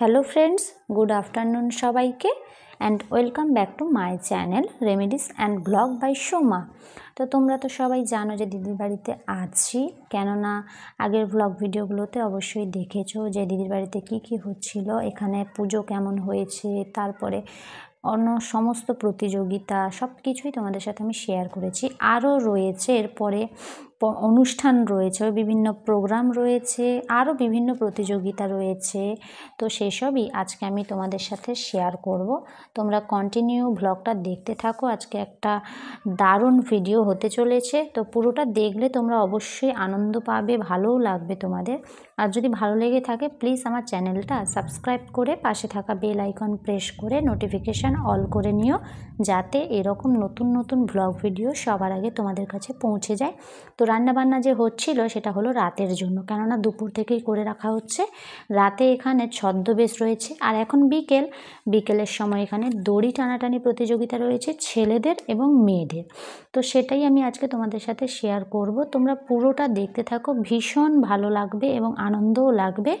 Hello friends, good afternoon সবাইকে and welcome back to my channel remedies and blog by Soma. তো তোমরা তো সবাই জানো যে দিদির বাড়িতে আছি, কেননা আগের ব্লগ ভিডিওগুলোতে অবশ্যই দেখেছো যে দিদির বাড়িতে কি হচ্ছিল, এখানে পুজো কেমন হয়েছে, তারপরে অন্য সমস্ত প্রতিযোগিতা সব কিছুই তোমাদের সাথে আমি শেয়ার করেছি। আরও রয়েছে এরপরে অনুষ্ঠান রয়েছে, বিভিন্ন প্রোগ্রাম রয়েছে, আরও বিভিন্ন প্রতিযোগিতা রয়েছে। তো সেসবই আজকে আমি তোমাদের সাথে শেয়ার করব। তোমরা কন্টিনিউ ব্লগটা দেখতে থাকো। আজকে একটা দারুণ ভিডিও হতে চলেছে, তো পুরোটা দেখলে তোমরা অবশ্যই আনন্দ পাবে, ভালোও লাগবে তোমাদের। আর যদি ভালো লেগে থাকে প্লিজ আমার চ্যানেলটা সাবস্ক্রাইব করে পাশে থাকা বেল আইকন প্রেস করে নোটিফিকেশান অল করে নিও, যাতে এরকম নতুন নতুন ব্লগ ভিডিও সবার আগে তোমাদের কাছে পৌঁছে যায়। তো রান্নাবান্না যে হচ্ছিল সেটা হলো রাতের জন্য, কেননা দুপুর থেকেই করে রাখা হচ্ছে। রাতে এখানে ছদ্মবেশ রয়েছে, আর এখন বিকেলের সময় এখানে দড়ি টানাটানি প্রতিযোগিতা রয়েছে ছেলেদের এবং মেয়েদের। তো সেটাই আমি আজকে তোমাদের সাথে শেয়ার করব। তোমরা পুরোটা দেখতে থাকো, ভীষণ ভালো লাগবে এবং আনন্দও লাগবে।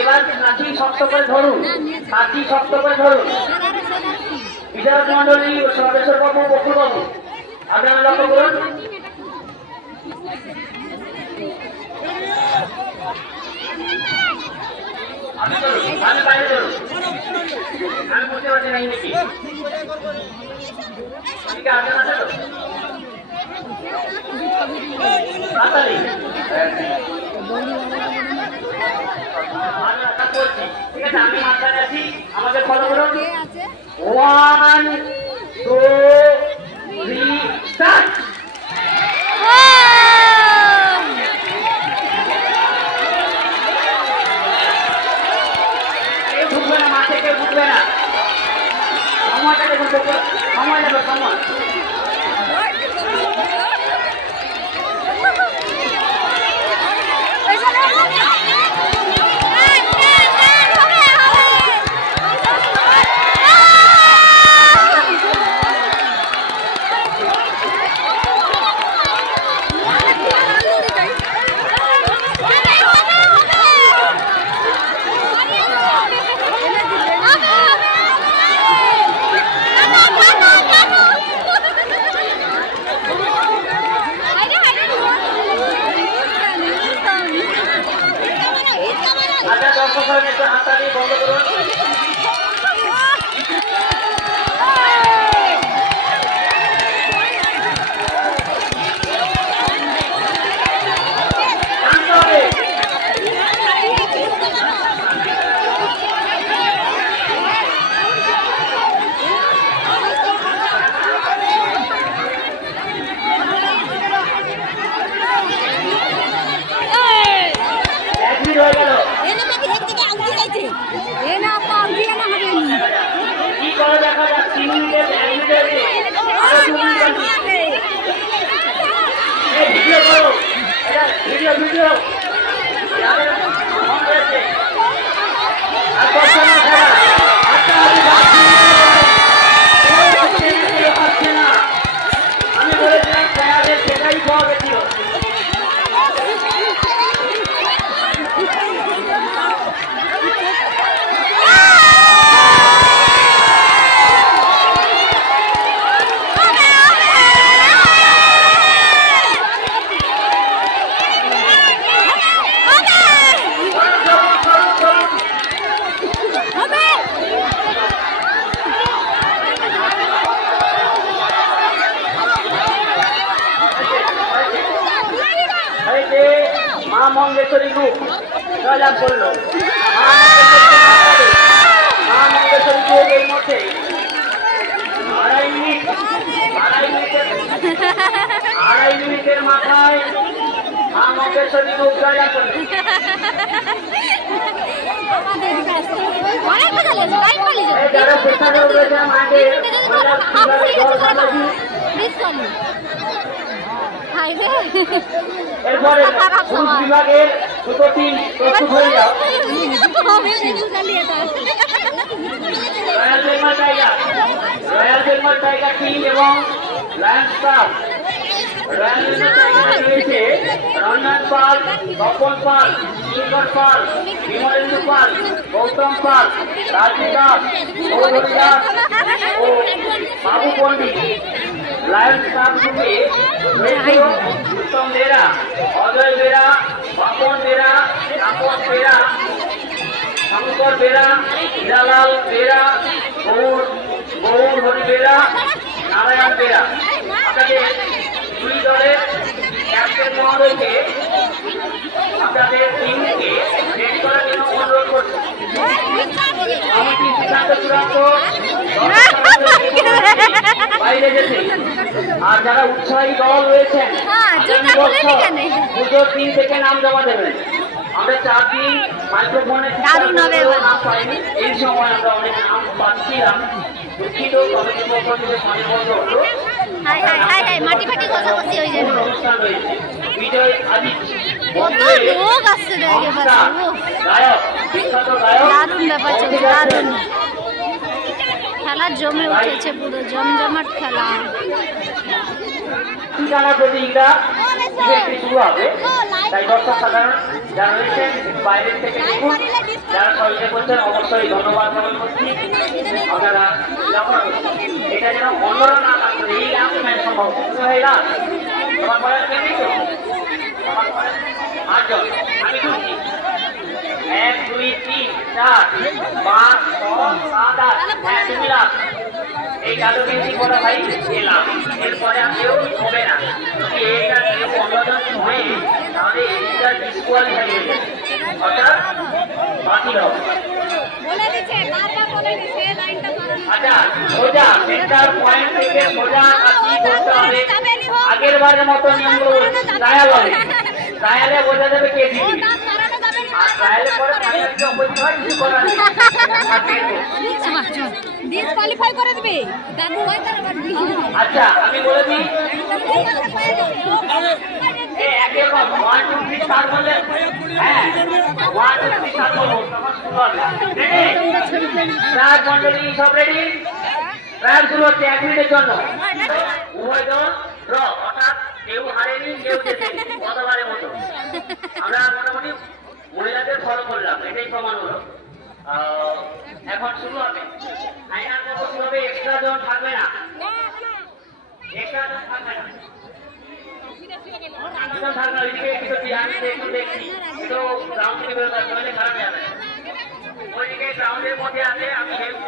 এবার কাঁচি শক্ত করে ধরুন, কাঁচি শক্ত করে ধরুন। বিচারক মন্ডলী ও সদস্য বাবু, বকুল বাবু, আপনারা লক্ষ্য করুন। আমি বাইরে ধরুন, আমি বুঝতে পারছি না নাকি ঠিক আছে, আছে তো তাড়াতাড়ি ঠিক আছে। আমি মাঝখানে আছি, আমাদের ফলো করুন। 1 2 3 স্টার্ট। কেউ ঢুকবে না, মাঠে কেউ ঢুকবে না। সময়টা দেখুন, সময় নেবে, সময়। আচ্ছা, দর্শক একটু হাততালি বন্ধ করুন। হয়ে গেল কি করে দেখা যাক 3 মিনিটের 1 মিনিটের ভিডিও করো, ভিডিও আর মঙ্গেশ্বরী গ্রুপ জয়লাভ করলো। মা মঙ্গেশ্বরী গ্রুপ এর মধ্যে আড়াই মিনিটের মাথায় মা মঙ্গেশ্বরী গ্রুপ জয়লাভ করলো। যারা স্বেচ্ছাসেবক রয়েছে মাকে এরপরে পুরুষ বিভাগের দুটো টিম প্রস্তুত হয়ে যাও। রয়্যাল বেঙ্গল টাইগার টিম এবং Lions club. Royal Bengal tiger রয়েছে রঞ্জন পাল, তপন পাল, কিঙ্কর পাল, বিমলেন্দু পাল, গৌতম পাল, রাজু দাস, চৌধুরী দাস ও বাবু পণ্ডিত। লায়ন্স ক্লাব গ্রুপে রয়েছে উত্তম বেরা, অজয় বেরা, তপন বেরা, তাপস বেরা, শঙ্কর বেরা, হীরালাল বেরা, গৌর হরি বেরা, নারায়ণ বেরা। আপনাদের দুই দলের ক্যাপ্টেন মহোদয়কে আপনাদের টিমকে রেডি করার জন্য অনুরোধ করছি। কমিটি সিদ্ধান্ত চূড়ান্ত বাইরে গেছে। আর যারা উৎসাহী দল রয়েছেন পুজোর দিন থেকে নাম জমা দেবেন। আমরা 4 দিন মাইক্রোফোনে নাম পাইনি, এই সময় আমরা অনেক নাম পাচ্ছিলাম। দুঃখিত, কমিটির পক্ষ থেকে সারিবদ্ধ হলো। অনুষ্ঠান রয়েছে বিজয় আদিত গায়ক, বিখ্যাত গায়ক। খেলা জমে উঠেছে, পুরো জমজমাট খেলা। ঠিকানা প্রতিযোগিতা শুরু হবে, তাই দর্শক সাধারণ যারা রয়েছেন বাইরের থেকে দেখুন। যারা সহযোগিতা করছেন অবশ্যই ধন্যবাদ জ্ঞাপন করছি। আপনারা যখন এটা যেন অন্যরা না করে এই আলোচনায় সম্ভব হয়ে না। তোমার বয়স কেমনি তো 8 জন, আমি শুনছি 1 2 3 4 5 6 7 8। হ্যাঁ তুমি লাভ এই কালো গেঞ্জি পরা ভাই এলাম, এরপরে আর কেউ হবে না। যদি এইটা কেউ 15 জন হয়ে তাহলে এইটা ডিসকোয়ালিফাই হয়ে যাবে, অর্থাৎ বাতিল হবে। আচ্ছা, সোজা সেন্টার পয়েন্ট থেকে সোজা কি করতে হবে? আগের বারের মতো নিয়মগুলো ট্রায়াল হবে, ট্রায়ালে বোঝা যাবে কে জিতবে। আর ট্রায়ালে পরে ফাইনালকে অপোজিট হয়, কিছু করার নেই। ডিসকোয়ালিফাই করে দিবে। আচ্ছা আমি বলে দিই, একের পর 1 2 3 স্টার্ট বললে, হ্যাঁ 1 2 3 স্টার্ট বলবো, তখন শুরু হবে। রেডি মন্ডলী, সব রেডি? ট্রায়াল শুরু হচ্ছে 1 মিনিটের জন্য। উভয় দল ড্র, অর্থাৎ কেউ হারেনি কেউ জেতেনি, গতবারের মতো। আমরা মোটামুটি মহিলাদের ফলো করলাম, এটাই প্রমাণ হলো। এখন শুরু হবে। ফাইনাল কখন শুরু হবে? এক্সট্রা জন থাকবে না, এক্সট্রা জন থাকবে না, থাকবে না। ওইদিকে কিন্তু আমি একটু দেখছি, কিন্তু গ্রাউন্ড থেকে বেরোতে হবে, খারাপ যাবে। ওইদিকে গ্রাউন্ডের মধ্যে আছে, আমি হেল্প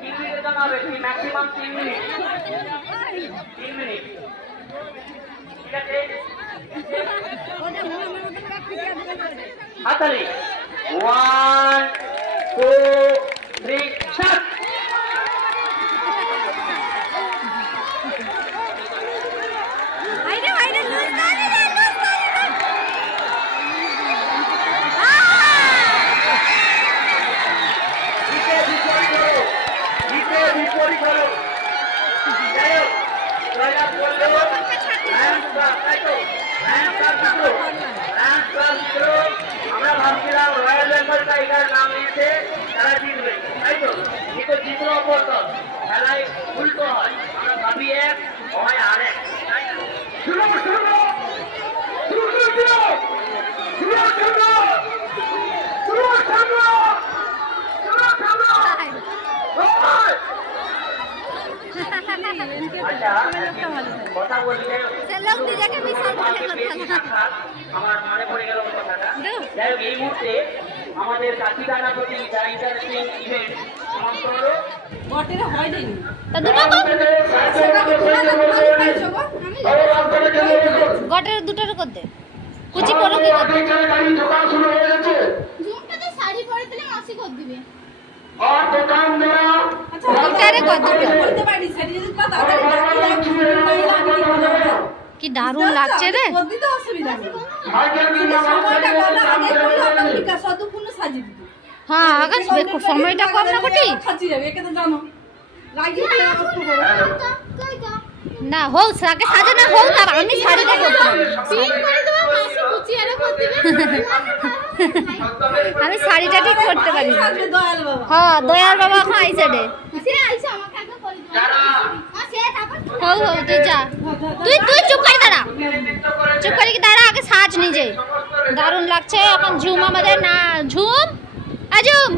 3 মিনিটের জন্য হবে, ম্যাক্সিমাম 3 মিনিট। 3 মিনিট, ঠিক আছে? হাতালি 1 2 3 স্টার্ট। আমরা ভাবছিলাম রয়্যাল বেঙ্গল টাইগার নাম নিয়েছে তারা জিতবে, তাই তো? কিন্তু জিতলো অপর দল, খেলায় উল্টো হয়। আমরা ভাবি এক হয় আর এক, তাই না? আচ্ছা কথা বললে আমার মনে পড়ে গেল কথাটা। যাই হোক, এই মুহূর্তে আমাদের কাশিদানা প্রতি দ্য ইন্টারেস্টিং ইভেন্ট সমাপ্ত হলো। বটের হয় নি তা দুটো কর গটের দুটোর কর দে কুচি পড়ো কি কর ঝুমটাতে শাড়ি পরে দিলে মাসি কর দিবে দুটারে কর দুটো বলতে পারি সেটা যদি কথা তাহলে কি দারুণ লাগছে রে দিতে অসুবিধা নেই সময়টা বলা আগে করলে আপনার বিকাশ অতক্ষণ সাজিয়ে দিত হ্যাঁ আগে সময়টা কম না বটি খাচ্ছি যাবে একে তো জানো লাগিয়ে দিয়ে কষ্ট করো না হোক আগে সাজানো হোক তার আমি শাড়িটা করতে পিন করে দেবো মাসি কুচি আরে কর দিবে আমি শাড়িটা ঠিক করতে পারি না সাজবে দয়াল বাবা হ্যাঁ দয়াল বাবা এখন আইছে রে সে আইছে আমাকে আগে করে দিবে সে তারপর হোক হোক তুই যা তুই চুপ করে দাঁড়া চুপ করে কি দাঁড়া আগে সাজ নিজে দারুণ লাগছে এখন ঝুম আমাদের না ঝুম ঝুম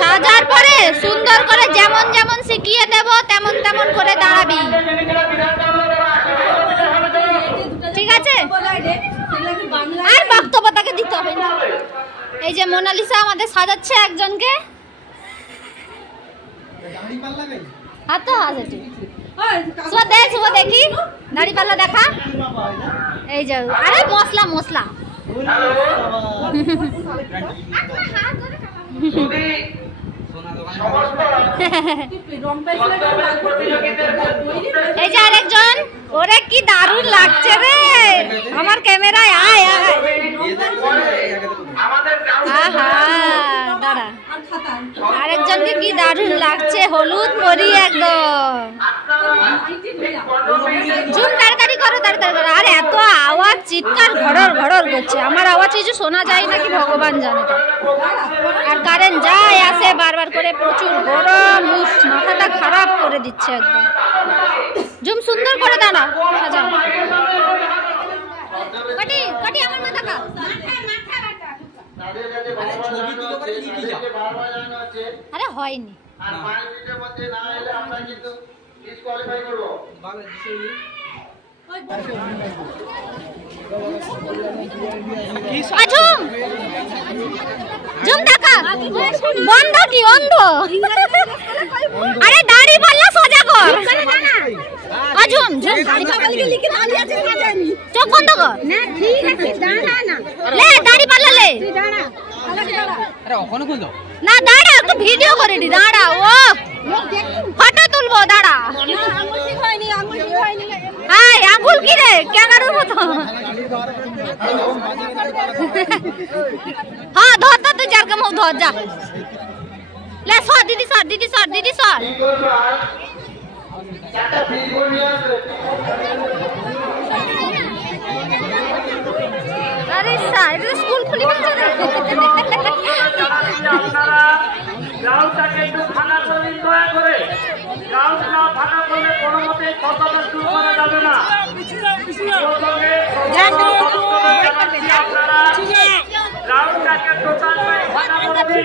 সাজার পরে সুন্দর করে যেমন যেমন শিখিয়ে দেব তেমন তেমন করে দাঁড়াবি ঠিক আছে আর বক্তব্য তাকে দিতে হবে না এই যে মোনালিসা আমাদের সাজাচ্ছে একজনকে হাত তো হাজাটি দেখি দাড়ি পাল্লা দেখা এই যে আরে মশলা মশলা এই যে আরেকজন ওরে কি দারুণ লাগছে রে আমার ক্যামেরায় আয় আয় আহা দাঁড়া আরেকজনকে কি দারুণ লাগছে হলুদ পরি একদম ঝুম তাড়াতাড়ি করো আর এত আওয়াজ চিৎকার ঘড়র ঘড়র করছে আমার আওয়াজ কিছু শোনা যায় নাকি ভগবান জানে তা আর কারেন্ট যায় আসে বারবার করে প্রচুর গরম মাথাটা খারাপ করে দিচ্ছে একদম ঝুম সুন্দর করে দাঁড়া সাজাও কাটি কাটি আমার মাথা কা আরে হয়নি ঝুম ঝুম দেখা বন্ধ কি অন্ধ আরে দাড়ি পাল্লা সোজা কর ঝুম ঝুম চোখ বন্ধ কর না ঠিক আছে দাঁড়া না লে দাড়ি পাল্লা লে না দাঁড়া একটু ভিডিও করে দি দাঁড়া ও ফটো তুলবো দাঁড়া হ্যাঁ আঙ্গুল কি রে ক্যামেরার মতো হ্যাঁ ধর ধর তুই যার কেমন ধর যা লে সর দিদি সর দিদি সর দিদি সর আরে স্যার এটা স্কুল খুলে গেছে আপনারা গ্রাউন্ডটাকে একটু ফাঁকা করে দয়া করে গ্রাউন্ড না ফাঁকা করলে কোনো মতে কথা শুরু করা যাবে না আপনারা গ্রাউন্ডটাকে টোটাল ফাঁকা করে দিন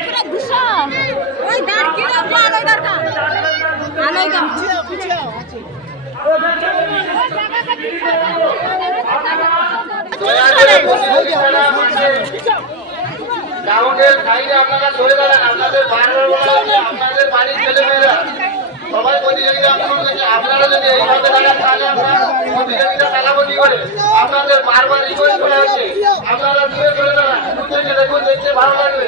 গ্রাউন্ডের সাইডে আপনারা সরে দাঁড়ান আপনাদের আপনাদের বাড়ির ছেলেমেয়েরা সবাই প্রতিযোগিতা অংশগ্রহণ করছে আপনারা যদি এইভাবে দাঁড়ান তাহলে আমরা প্রতিযোগিতা টাকাবন্দি করে আপনাদের বারবার রিকোয়েস্ট করা হচ্ছে আপনারা দূরে সরে দাঁড়ান দূর থেকে দেখুন দেখতে ভালো লাগবে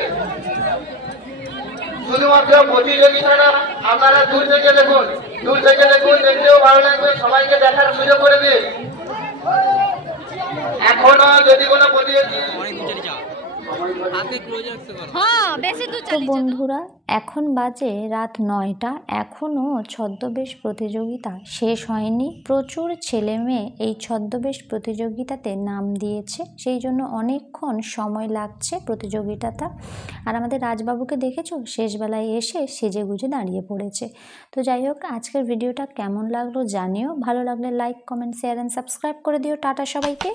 শুধুমাত্র প্রতিযোগিতাটা আপনারা দূর থেকে দেখুন দেখতেও ভালো লাগবে সবাইকে দেখার সুযোগ করে দিন এখনো যদি কোনো প্রতিযোগী তো বন্ধুরা এখন বাজে রাত 9টা এখনও ছদ্মবেশ প্রতিযোগিতা শেষ হয়নি প্রচুর ছেলে মেয়ে এই ছদ্মবেশ প্রতিযোগিতাতে নাম দিয়েছে সেই জন্য অনেকক্ষণ সময় লাগছে প্রতিযোগিতাটা আর আমাদের রাজবাবুকে দেখেছো শেষবেলায় এসে সেজে গুজে দাঁড়িয়ে পড়েছে তো যাই হোক আজকের ভিডিওটা কেমন লাগলো জানিও ভালো লাগলে like comment share and subscribe করে দিও টাটা সবাইকে।